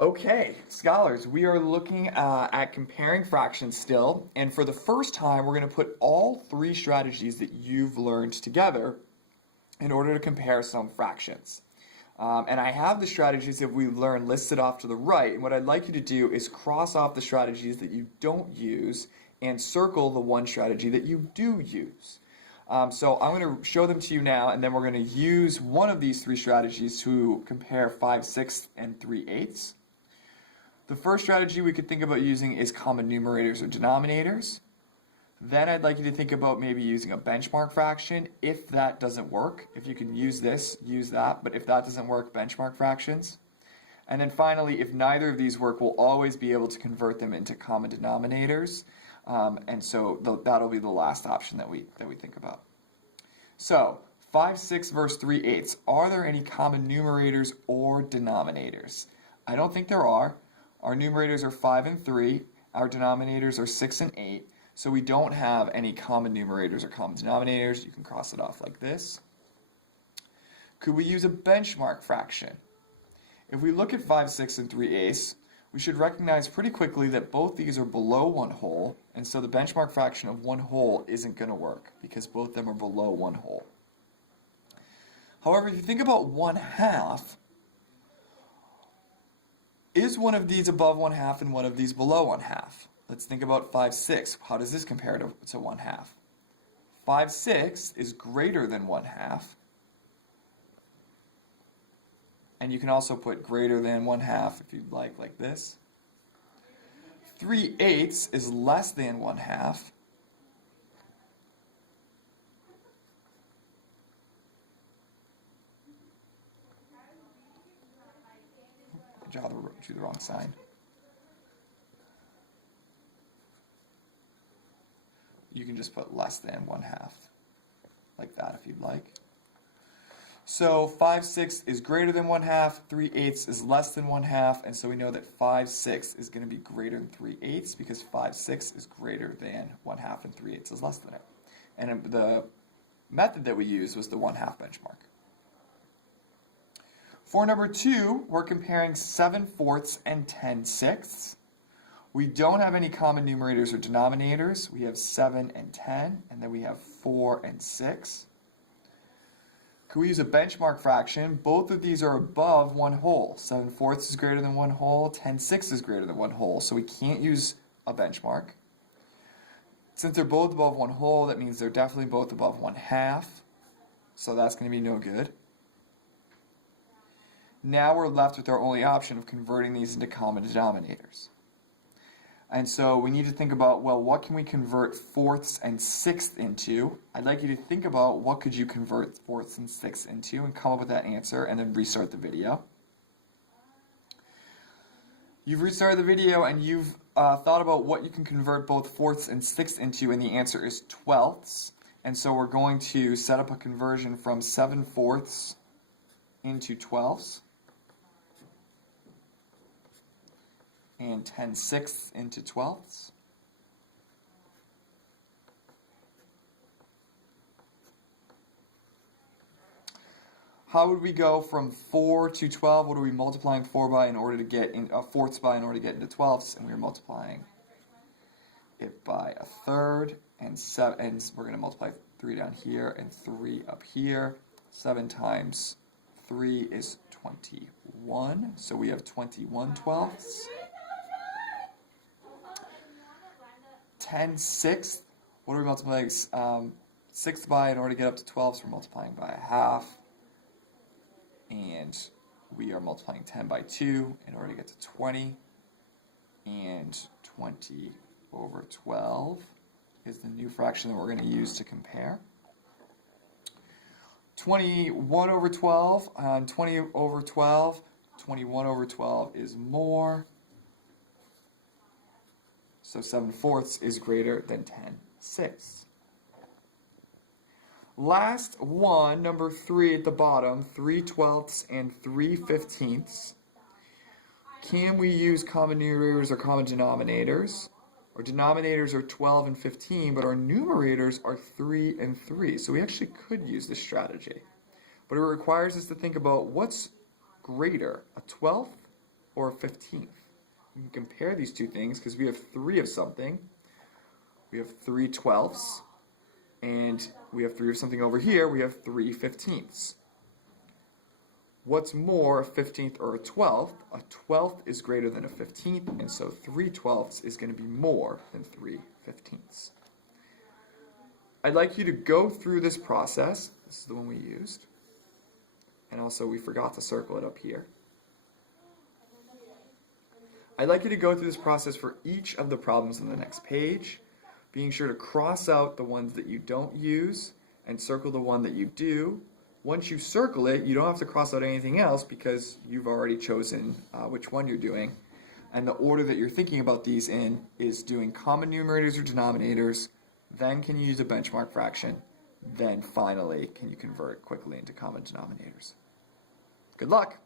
Okay, scholars, we are looking at comparing fractions still, and for the first time, we're going to put all three strategies that you've learned together in order to compare some fractions. And I have the strategies that we've learned listed off to the right, and what I'd like you to do is cross off the strategies that you don't use and circle the one strategy that you do use. So I'm going to show them to you now, and then we're going to use one of these three strategies to compare 5/6 and 3/8. The first strategy we could think about using is common numerators or denominators. Then I'd like you to think about maybe using a benchmark fraction. If that doesn't work, if you can use this, use that. But if that doesn't work, benchmark fractions. And then finally, if neither of these work, we'll always be able to convert them into common denominators. And so that'll be the last option that we think about. So 5/6 versus 3/8. Are there any common numerators or denominators? I don't think there are. Our numerators are 5 and 3. Our denominators are 6 and 8. So we don't have any common numerators or common denominators. You can cross it off like this. Could we use a benchmark fraction? If we look at 5/6 and 3/8, we should recognize pretty quickly that both these are below 1 whole, and so the benchmark fraction of 1 whole isn't going to work because both of them are below 1 whole. However, if you think about 1/2, is one of these above 1/2 and one of these below 1/2? Let's think about 5/6. How does this compare to 1/2? 5/6 is greater than 1/2. And you can also put greater than 1/2 if you'd like this. 3/8 is less than 1/2. Drew the wrong sign. You can just put less than 1/2, like that if you'd like. So 5/6 is greater than 1/2, 3/8 is less than 1/2, and so we know that 5/6 is going to be greater than 3/8 because 5/6 is greater than 1/2 and 3/8 is less than it. And the method that we used was the 1/2 benchmark. For number 2, we're comparing 7/4 and 10/6. We don't have any common numerators or denominators. We have 7 and 10, and then we have 4 and 6. Could we use a benchmark fraction? Both of these are above 1 whole. 7/4 is greater than 1 whole. 10/6 is greater than 1 whole, so we can't use a benchmark. Since they're both above 1 whole, that means they're definitely both above 1/2, so that's going to be no good. Now we're left with our only option of converting these into common denominators. And so we need to think about, well, what can we convert 4ths and 6ths into? I'd like you to think about what could you convert 4ths and 6ths into and come up with that answer and then restart the video. You've restarted the video and you've thought about what you can convert both 4ths and 6ths into, and the answer is 12ths. And so we're going to set up a conversion from 7/4 into 12ths. And 10/6 into 12ths. How would we go from 4 to 12? What are we multiplying 4 by in order to get in 4ths by in order to get into 12ths? And we're multiplying it by 1/3, and we're going to multiply 3 down here and 3 up here. 7 times 3 is 21, so we have 21/12ths. 10/6, what are we multiplying 6 by in order to get up to 12? So we're multiplying by 1/2. And we are multiplying 10 by 2 in order to get to 20. And 20/12 is the new fraction that we're going to use to compare. 21/12 on 20/12. 21/12 is more. So 7/4 is greater than 10/6. Last one, number 3 at the bottom, 3/12 and 3/15. Can we use common numerators or common denominators? Our denominators are 12 and 15, but our numerators are 3 and 3. So we actually could use this strategy. But it requires us to think about what's greater, a 12th or a 15th? We can compare these two things because we have 3 of something. We have 3/12ths, and we have 3 of something over here. We have 3/15ths. What's more, a 15th or a 12th? A 12th is greater than a 15th, and so 3/12ths is going to be more than 3/15ths. I'd like you to go through this process. This is the one we used. And also we forgot to circle it up here. I'd like you to go through this process for each of the problems on the next page, being sure to cross out the ones that you don't use and circle the one that you do. Once you circle it, you don't have to cross out anything else because you've already chosen which one you're doing. And the order that you're thinking about these in is doing common numerators or denominators, then can you use a benchmark fraction, then finally can you convert quickly into common denominators. Good luck!